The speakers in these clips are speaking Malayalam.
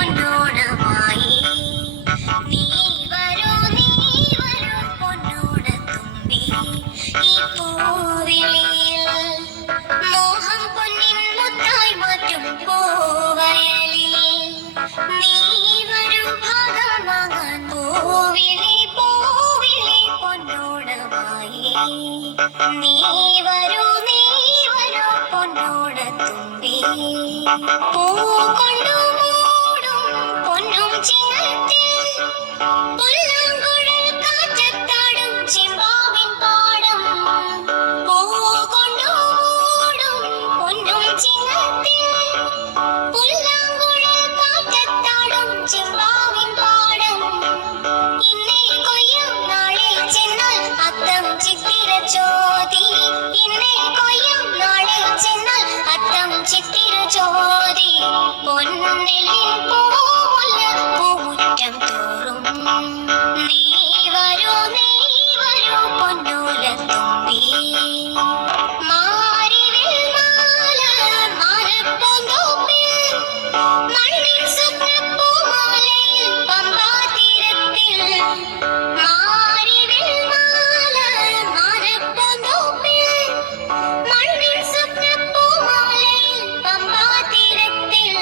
പൊന്നോണമായി നീ വരൂ പൊന്നോണത്തുമ്പി ഈ പൂവിളിയിൽ മോഹം പൊന്നിൻ മുത്തായി മാറ്റും പൂവയലിൽ നീ വരൂ ഭാഗം വാങ്ങാൻ പൂവിളി പൊന്നോണമായി നീ വരൂ പൊന്നോണത്തുമ്പി പൂ കൊണ്ടു മൂടും പൊന്നും ചിങ്ങത്തിൽ പുല്ലാങ്കുഴൽ കാറ്റത്താടും ചെമ്പാവിൻ പാടം പൂ കൊണ്ടു മൂടും പൊന്നും ചിങ്ങത്തിൽ പുല്ലാങ്കുഴൽ കാറ്റത്താടും ചെമ്പാവിൻ പാടം ഇന്നേ കൊയ്യാം നാളെ ചെന്നാൽ അത്തം ചിത്തിര ചോതി ഇന്നേ കൊയ്യാം നാളെ ചെന്നാൽ അത്തം ചിത്തിര ചോതി പൊന്നെല്ലിൻ പൂമുല്ല പൂമുറ്റം തോറും നീ വരൂ പൊന്നോലത്തുമ്പി മാരിവിൽ മാല മാലപ്പൂന്തോപ്പിൽ മണ്ണിൻ സ്വപ്നപ്പൂമാലയിൽ പമ്പാതീരത്തിൽ മാരിവിൽ മാല മാലപ്പൂന്തോപ്പിൽ മണ്ണിൻ സ്വപ്നപ്പൂമാലയിൽ പമ്പാതീരത്തിൽ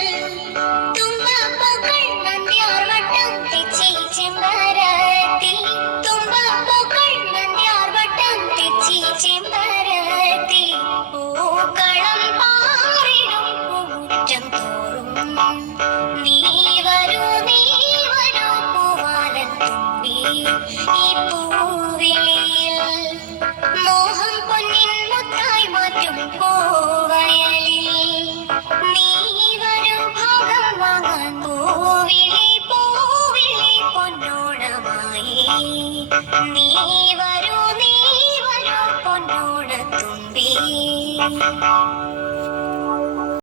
തുമ്പപ്പൂക്കൾ നന്ദ്യാർവട്ടം തെച്ചി ചെമ്പരത്തി തുമ്പപ്പൂക്കൾ നന്ദ്യാർവട്ടം തെച്ചി ചെമ്പരത്തി പൂക്കളം പാറിടും പൂമുറ്റം തോറും നീ വരൂ പൂവാലത്തുമ്പി ഈ പൂവിളിയിൽ മോഹം പൊന്നിൻ മുത്തായി മാറ്റും പൂവയലിൽ നീ വരൂ ഭാഗം വാങ്ങാൻ പൂവിളി പൊന്നോണമായി നീ വരൂ പൊന്നോണത്തുമ്പി